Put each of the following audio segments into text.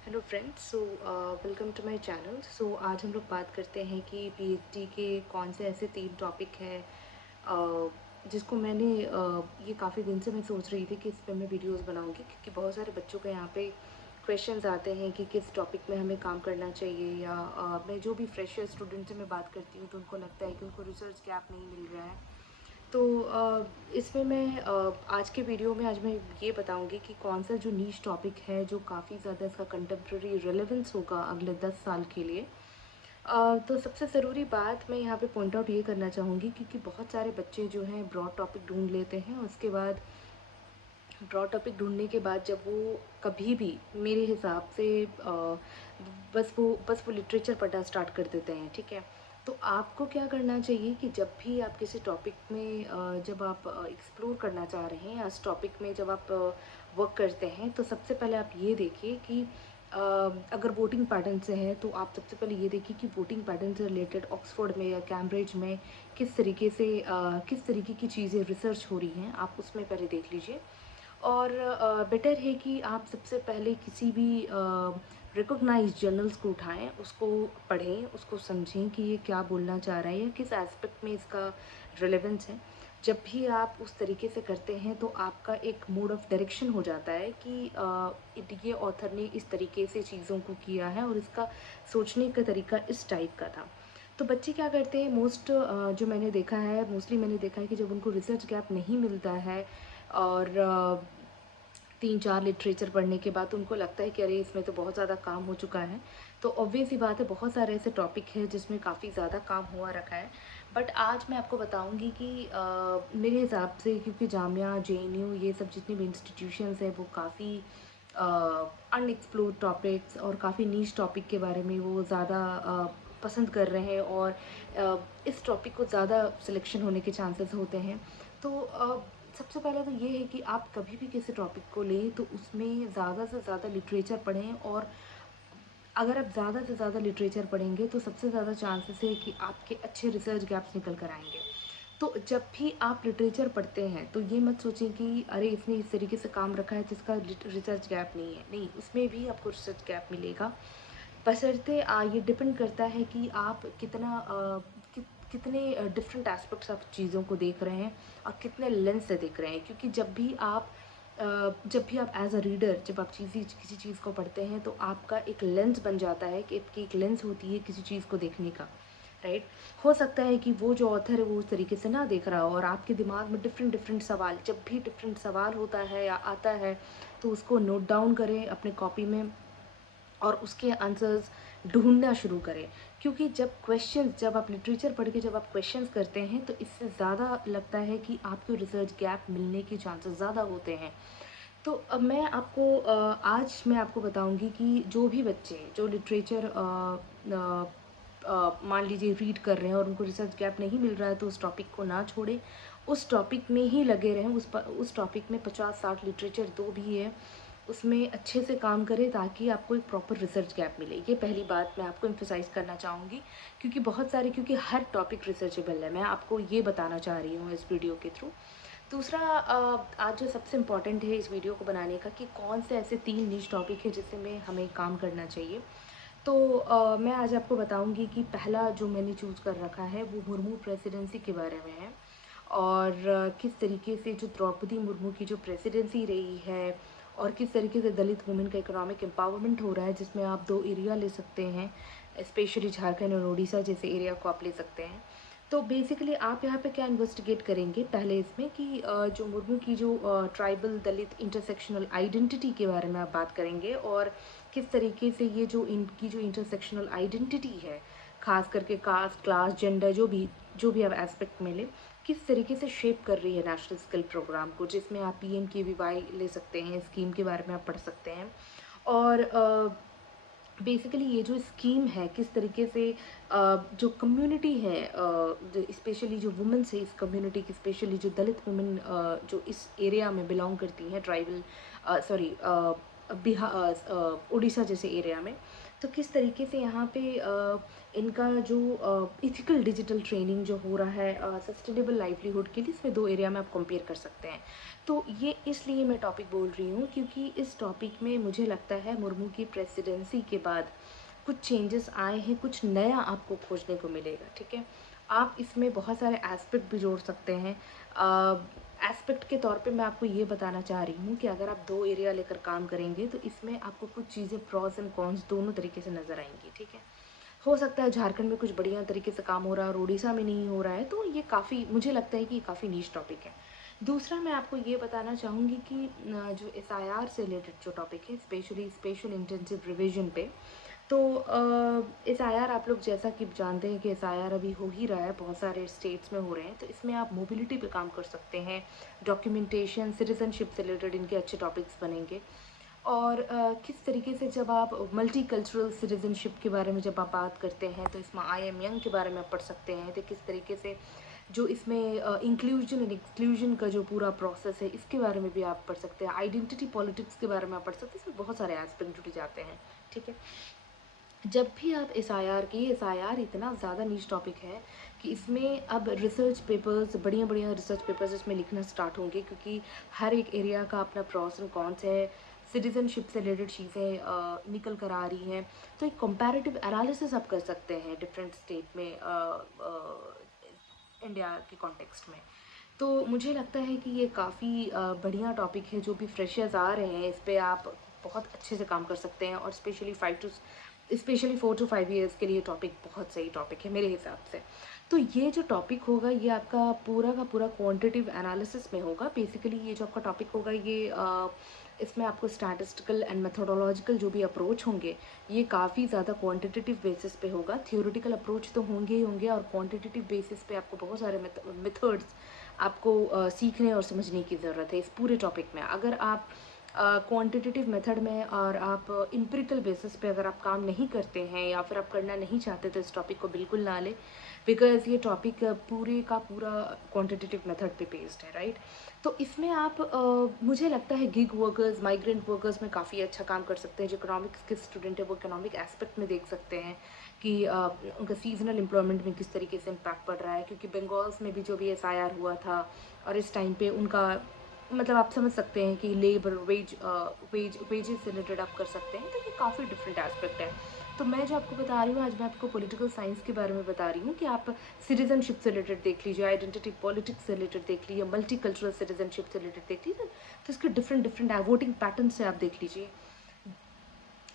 Hello friends, welcome to my channel. आज हम लोग बात करते हैं कि पीएचडी के कौन से ऐसे 3 टॉपिक हैं जिसको मैंने ये काफ़ी दिन से मैं सोच रही थी कि इस पे मैं वीडियोस बनाऊंगी, क्योंकि बहुत सारे बच्चों के यहाँ पे क्वेश्चंस आते हैं कि किस टॉपिक में हमें काम करना चाहिए, या मैं जो भी फ्रेशर स्टूडेंट से मैं बात करती हूँ तो उनको लगता है कि उनको रिसर्च गैप नहीं मिल रहा है। तो इसमें मैं आज के वीडियो में आज मैं ये बताऊंगी कि कौन सा जो नीश टॉपिक है जो काफ़ी ज़्यादा इसका कंटेम्प्रेरी रेलेवेंस होगा अगले 10 साल के लिए। तो सबसे ज़रूरी बात मैं यहाँ पे पॉइंट आउट ये करना चाहूँगी, क्योंकि बहुत सारे बच्चे जो हैं ब्रॉड टॉपिक ढूंढ लेते हैं, उसके बाद ब्रॉड टॉपिक ढूंढने के बाद जब वो कभी भी मेरे हिसाब से बस वो लिटरेचर पढ़ना स्टार्ट कर देते हैं। ठीक है, तो आपको क्या करना चाहिए कि जब भी आप किसी टॉपिक में जब आप एक्सप्लोर करना चाह रहे हैं, या इस टॉपिक में जब आप वर्क करते हैं, तो सबसे पहले आप ये देखिए कि अगर वोटिंग पैटर्न से है तो आप सबसे पहले ये देखिए कि वोटिंग पैटर्न से रिलेटेड ऑक्सफोर्ड में या कैम्ब्रिज में किस तरीके से किस तरीके की चीज़ें रिसर्च हो रही हैं, आप उसमें पहले देख लीजिए। और बेटर है कि आप सबसे पहले किसी भी रिकॉग्नाइज्ड जर्नल्स को उठाएं, उसको पढ़ें, उसको समझें कि ये क्या बोलना चाह रहा है या किस एस्पेक्ट में इसका रिलेवेंस है। जब भी आप उस तरीके से करते हैं तो आपका एक मोड ऑफ डायरेक्शन हो जाता है कि ये ऑथर ने इस तरीके से चीज़ों को किया है और इसका सोचने का तरीका इस टाइप का था। तो बच्चे क्या करते हैं, जो मैंने देखा है, मोस्टली मैंने देखा है कि जब उनको रिसर्च गैप नहीं मिलता है और 3-4 लिटरेचर पढ़ने के बाद उनको लगता है कि अरे इसमें तो बहुत ज़्यादा काम हो चुका है। तो ऑब्वियस ही बात है, बहुत सारे ऐसे टॉपिक हैं जिसमें काफ़ी ज़्यादा काम हुआ रखा है। बट आज मैं आपको बताऊंगी कि मेरे हिसाब से, क्योंकि जामिया, जेएनयू, ये सब जितने भी इंस्टीट्यूशंस हैं वो काफ़ी अनएक्सप्लोर्ड टॉपिक्स और काफ़ी नीश टॉपिक के बारे में वो ज़्यादा पसंद कर रहे हैं, और इस टॉपिक को ज़्यादा सिलेक्शन होने के चांसेस होते हैं। तो सबसे पहले तो ये है कि आप कभी भी किसी टॉपिक को लें तो उसमें ज़्यादा से ज़्यादा लिटरेचर पढ़ें, और अगर आप ज़्यादा से ज़्यादा लिटरेचर पढ़ेंगे तो सबसे ज़्यादा चांसेस है कि आपके अच्छे रिसर्च गैप्स निकल कर आएंगे। तो जब भी आप लिटरेचर पढ़ते हैं तो ये मत सोचें कि अरे इसने इस तरीके से काम रखा है तो इसका रिसर्च गैप नहीं है। नहीं, उसमें भी आपको रिसर्च गैप मिलेगा। बशर्ते ये डिपेंड करता है कि आप कितने डिफरेंट एस्पेक्ट्स ऑफ चीज़ों को देख रहे हैं और कितने लेंस से देख रहे हैं। क्योंकि जब भी आप एज अ रीडर, जब आप किसी चीज़ को पढ़ते हैं तो आपका एक लेंस बन जाता है, कि आपकी एक लेंस होती है किसी चीज़ को देखने का। राइट, हो सकता है कि वो जो ऑथर है वो उस तरीके से ना देख रहा हो, और आपके दिमाग में डिफरेंट डिफरेंट सवाल, जब भी डिफरेंट सवाल होता है या आता है तो उसको नोट डाउन करें अपने कॉपी में और उसके आंसर्स ढूंढना शुरू करें। क्योंकि जब आप लिटरेचर पढ़ के जब आप क्वेश्चंस करते हैं तो इससे ज़्यादा लगता है कि आपको रिसर्च गैप मिलने के चांसेस ज़्यादा होते हैं। तो अब आज मैं आपको बताऊंगी कि जो भी बच्चे जो लिटरेचर मान लीजिए रीड कर रहे हैं और उनको रिसर्च गैप नहीं मिल रहा है, तो उस टॉपिक को ना छोड़ें, उस टॉपिक में ही लगे रहें। उस टॉपिक में 50-60 लिटरेचर दो भी है, उसमें अच्छे से काम करें ताकि आपको एक प्रॉपर रिसर्च गैप मिले। ये पहली बात मैं आपको एम्फोसाइज़ करना चाहूँगी, क्योंकि हर टॉपिक रिसर्चेबल है। मैं आपको ये बताना चाह रही हूँ इस वीडियो के थ्रू। दूसरा, आज जो सबसे इम्पॉर्टेंट है इस वीडियो को बनाने का, कि कौन से ऐसे 3 नीश टॉपिक है जिससे में हमें काम करना चाहिए। तो मैं आज आपको बताऊंगी कि पहला जो मैंने चूज़ कर रखा है वो मुर्मू प्रेसिडेंसी के बारे में है, और किस तरीके से जो द्रौपदी मुर्मू की जो प्रेसिडेंसी रही है और किस तरीके से दलित वुमेन का इकोनॉमिक एम्पावरमेंट हो रहा है, जिसमें आप 2 एरिया ले सकते हैं, स्पेशली झारखंड और उड़ीसा जैसे एरिया को आप ले सकते हैं। तो बेसिकली आप यहाँ पे क्या इन्वेस्टिगेट करेंगे पहले इसमें कि जो मुर्मू की जो ट्राइबल दलित इंटरसेक्शनल आइडेंटिटी के बारे में आप बात करेंगे, और किस तरीके से ये जो इनकी जो इंटरसेक्शनल आइडेंटिटी है, खास करके कास्ट, क्लास, जेंडर, जो भी आप एस्पेक्ट में लें, किस तरीके से शेप कर रही है नेशनल स्किल प्रोग्राम को, जिसमें आप पीएमकेवीवाई ले सकते हैं, स्कीम के बारे में आप पढ़ सकते हैं। और बेसिकली ये जो स्कीम है किस तरीके से जो कम्युनिटी है, स्पेशली जो वुमेन्स है इस कम्युनिटी की, स्पेशली जो दलित वुमेन जो इस एरिया में बिलोंग करती हैं, ट्राइबल, सॉरी, उड़ीसा जैसे एरिया में, तो किस तरीके से यहाँ पे इनका जो इथिकल डिजिटल ट्रेनिंग जो हो रहा है सस्टेनेबल लाइवलीहुड के लिए, इसमें 2 एरिया में आप कंपेयर कर सकते हैं। तो ये इसलिए मैं टॉपिक बोल रही हूँ क्योंकि इस टॉपिक में मुझे लगता है मुर्मू की प्रेसिडेंसी के बाद कुछ चेंजेस आए हैं, कुछ नया आपको खोजने को मिलेगा, ठीक है। आप इसमें बहुत सारे एस्पेक्ट भी जोड़ सकते हैं। एस्पेक्ट के तौर पे मैं आपको ये बताना चाह रही हूँ कि अगर आप 2 एरिया लेकर काम करेंगे तो इसमें आपको कुछ चीज़ें प्रॉस एंड कॉन्स दोनों तरीके से नज़र आएंगी, ठीक है। हो सकता है झारखंड में कुछ बढ़िया तरीके से काम हो रहा है और उड़ीसा में नहीं हो रहा है, तो ये काफ़ी, मुझे लगता है कि ये काफ़ी नीश टॉपिक है। दूसरा मैं आपको ये बताना चाहूँगी कि जो एसआईआर से रिलेटेड जो टॉपिक है, स्पेशली स्पेशल इंटेंसिव रिवीजन पे, तो एसआईआर आप लोग जैसा कि जानते हैं कि एसआईआर अभी हो ही रहा है, बहुत सारे स्टेट्स में हो रहे हैं, तो इसमें आप मोबिलिटी पे काम कर सकते हैं, डॉक्यूमेंटेशन, सिटीजनशिप से रिलेटेड इनके अच्छे टॉपिक्स बनेंगे। और किस तरीके से जब आप मल्टी कल्चरल सिटीजनशिप के बारे में जब आप बात करते हैं तो इसमें आई एम यंग के बारे में आप पढ़ सकते हैं, तो किस तरीके से जो इसमें इंक्लूजन एंड एक्सक्लूजन का जो पूरा प्रोसेस है इसके बारे में भी आप पढ़ सकते हैं, आइडेंटिटी पॉलिटिक्स के बारे में आप पढ़ सकते हैं, इसमें बहुत सारे एस्पेक्ट जुड़ जाते हैं, ठीक है। जब भी आप एसआईआर इतना ज़्यादा नीच टॉपिक है कि इसमें अब रिसर्च पेपर्स, बढ़िया बढ़िया रिसर्च पेपर्स इसमें लिखना स्टार्ट होंगे, क्योंकि हर एक एरिया का अपना प्रॉस एंड कॉन्स है, सिटीजनशिप से रिलेटेड चीज़ें निकल कर आ रही हैं, तो एक कंपैरेटिव एनालिसिस आप कर सकते हैं डिफरेंट स्टेट में, इंडिया के कॉन्टेक्स्ट में। तो मुझे लगता है कि ये काफ़ी बढ़िया टॉपिक है, जो भी फ्रेशर्स आ रहे हैं इस पे आप बहुत अच्छे से काम कर सकते हैं, और स्पेशली 4 to 5 ईयर्स के लिए टॉपिक बहुत सही टॉपिक है मेरे हिसाब से। तो ये जो टॉपिक होगा ये आपका पूरा का पूरा क्वांटिटिव एनालिसिस में होगा। बेसिकली ये जो आपका टॉपिक होगा ये इसमें आपको स्टैटिस्टिकल एंड मेथोडोलॉजिकल जो भी अप्रोच होंगे ये काफ़ी ज़्यादा क्वांटिटेटिव बेसिस पे होगा। थ्योरेटिकल अप्रोच तो होंगे ही होंगे, और क्वांटिटेटिव बेसिस पे आपको बहुत सारे मेथड्स आपको सीखने और समझने की ज़रूरत है इस पूरे टॉपिक में। अगर आप क्वांटिटेटिव मेथड में और आप एम्पिरिकल बेसिस पे अगर आप काम नहीं करते हैं या फिर आप करना नहीं चाहते, तो इस टॉपिक को बिल्कुल ना लें, बिकॉज़ ये टॉपिक पूरे का पूरा क्वांटिटेटिव मेथड पे बेस्ड है, राइट। तो इसमें आप मुझे लगता है गिग वर्कर्स, माइग्रेंट वर्कर्स में काफ़ी अच्छा काम कर सकते हैं। जो इकोनॉमिक्स के स्टूडेंट है वो इकोनॉमिक एस्पेक्ट में देख सकते हैं कि उनका सीजनल एम्प्लॉयमेंट में किस तरीके से इम्पैक्ट पड़ रहा है, क्योंकि बंगाल्स में भी जो भी एसआईआर हुआ था और इस टाइम पे उनका, मतलब आप समझ सकते हैं कि लेबर वेजेस से रिलेटेड आप कर सकते हैं, तो ये काफ़ी डिफरेंट एस्पेक्ट है। तो मैं जो आपको बता रही हूँ आज, मैं आपको पॉलिटिकल साइंस के बारे में बता रही हूँ कि आप सिटीजनशिप से रिलेटेड देख लीजिए, आइडेंटिटी पॉलिटिक्स से रिलेटेड देख लीजिए, मल्टी कल्चरल सिटीजनशिप से रिलेटेड देख लीजिए, तो इसके डिफरेंट डिफरेंट वोटिंग पैटर्न से आप देख लीजिए,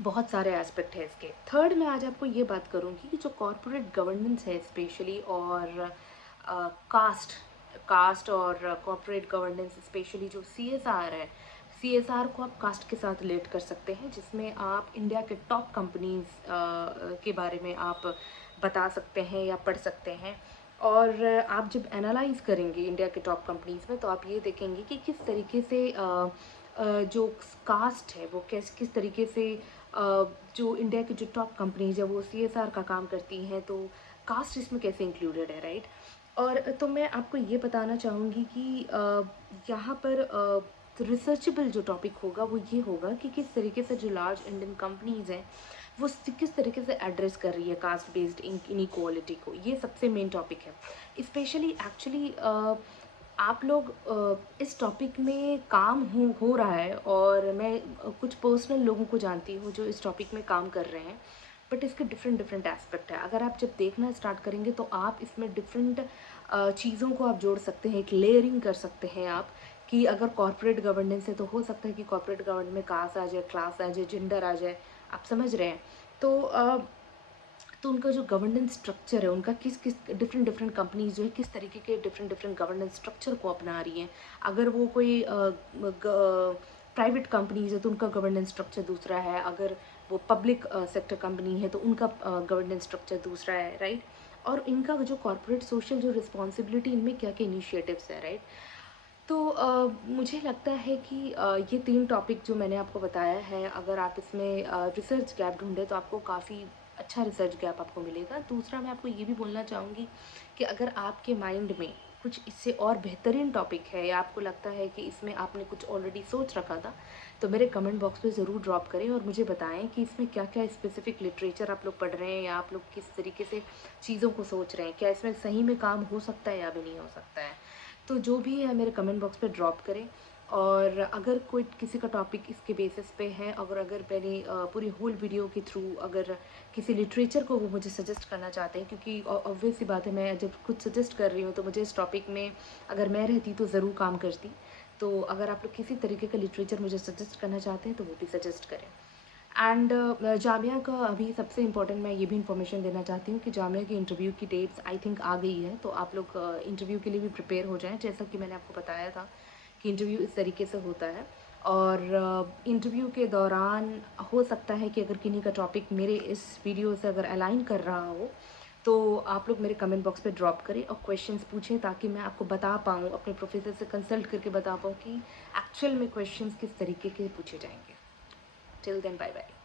बहुत सारे एस्पेक्ट है इसके। थर्ड मैं आज आपको ये बात करूँगी कि जो कॉरपोरेट गवर्नेंस है स्पेशली, और कास्ट कास्ट और कॉरपोरेट गवर्नेंस स्पेशली, जो सीएसआर है, सीएसआर को आप कास्ट के साथ रिलेट कर सकते हैं, जिसमें आप इंडिया के टॉप कंपनीज के बारे में आप बता सकते हैं या पढ़ सकते हैं। और आप जब एनालाइज करेंगे इंडिया के टॉप कंपनीज में, तो आप ये देखेंगे कि किस तरीके से जो कास्ट है वो किस तरीके से जो इंडिया की जो टॉप कंपनीज है वो सीएसआर का काम करती हैं, तो कास्ट इसमें कैसे इंक्लूडेड है, राइट। और तो मैं आपको ये बताना चाहूँगी कि यहाँ पर रिसर्चेबल जो टॉपिक होगा वो ये होगा कि किस तरीके से जो लार्ज इंडियन कंपनीज हैं वो किस तरीके से एड्रेस कर रही है कास्ट बेस्ड इनइक्वालिटी को, ये सबसे मेन टॉपिक है। स्पेशली एक्चुअली आप लोग इस टॉपिक में काम हो रहा है, और मैं कुछ पर्सनल लोगों को जानती हूँ जो इस टॉपिक में काम कर रहे हैं, बट इसके डिफरेंट डिफरेंट एस्पेक्ट है। अगर आप जब देखना स्टार्ट करेंगे तो आप इसमें डिफरेंट चीज़ों को आप जोड़ सकते हैं, एक लेयरिंग कर सकते हैं आप, कि अगर कॉर्पोरेट गवर्नेंस है तो हो सकता है कि कॉर्पोरेट गवर्नेंस में कास्ट आ जाए, क्लास आ जाए, जेंडर आ जाए, आप समझ रहे हैं। तो तो उनका जो गवर्नेंस स्ट्रक्चर है, उनका किस किस डिफरेंट डिफरेंट कंपनीज जो है किस तरीके के डिफरेंट डिफरेंट गवर्नेंस स्ट्रक्चर को अपना रही हैं। अगर वो कोई प्राइवेट कंपनीज है तो उनका गवर्नेंस स्ट्रक्चर दूसरा है, अगर वो पब्लिक सेक्टर कंपनी है तो उनका गवर्नेंस स्ट्रक्चर दूसरा है, राइट। और इनका जो कॉर्पोरेट सोशल जो रिस्पॉन्सिबिलिटी, इनमें क्या क्या इनिशिएटिव्स है, राइट। तो मुझे लगता है कि ये 3 टॉपिक जो मैंने आपको बताया है, अगर आप इसमें रिसर्च गैप ढूँढें तो आपको काफ़ी अच्छा रिसर्च गैप आपको मिलेगा। दूसरा मैं आपको ये भी बोलना चाहूँगी कि अगर आपके माइंड में कुछ इससे और बेहतरीन टॉपिक है या आपको लगता है कि इसमें आपने कुछ ऑलरेडी सोच रखा था, तो मेरे कमेंट बॉक्स में ज़रूर ड्रॉप करें और मुझे बताएं कि इसमें क्या-क्या स्पेसिफ़िक लिटरेचर आप लोग पढ़ रहे हैं या आप लोग किस तरीके से चीज़ों को सोच रहे हैं। क्या इसमें सही में काम हो सकता है या भी नहीं हो सकता है। तो जो भी है मेरे कमेंट बॉक्स पे ड्रॉप करें। और अगर कोई किसी का टॉपिक इसके बेसिस पे है, अगर मैंने पूरी होल वीडियो के थ्रू अगर किसी लिटरेचर को वो मुझे सजेस्ट करना चाहते हैं, क्योंकि ऑब्वियस सी बात है, मैं जब कुछ सजेस्ट कर रही हूँ तो मुझे इस टॉपिक में अगर मैं रहती तो ज़रूर काम करती। तो अगर आप लोग किसी तरीके का लिटरेचर मुझे सजेस्ट करना चाहते हैं तो वो भी सजेस्ट करें। एंड जामिया का अभी सबसे इम्पोर्टेंट मैं ये भी इन्फॉर्मेशन देना चाहती हूँ कि जामिया की इंटरव्यू की डेट्स आई थिंक आ गई है, तो आप लोग इंटरव्यू के लिए भी प्रिपेयर हो जाएं। जैसा कि मैंने आपको बताया था कि इंटरव्यू इस तरीके से होता है। और इंटरव्यू के दौरान हो सकता है कि अगर किन्हीं का टॉपिक मेरे इस वीडियो से अगर अलाइन कर रहा हो, तो आप लोग मेरे कमेंट बॉक्स पे ड्रॉप करें और क्वेश्चंस पूछें, ताकि मैं आपको बता पाऊँ, अपने प्रोफेसर से कंसल्ट करके बता पाऊँ कि एक्चुअल में क्वेश्चंस किस तरीके के पूछे जाएंगे। Till then, bye bye.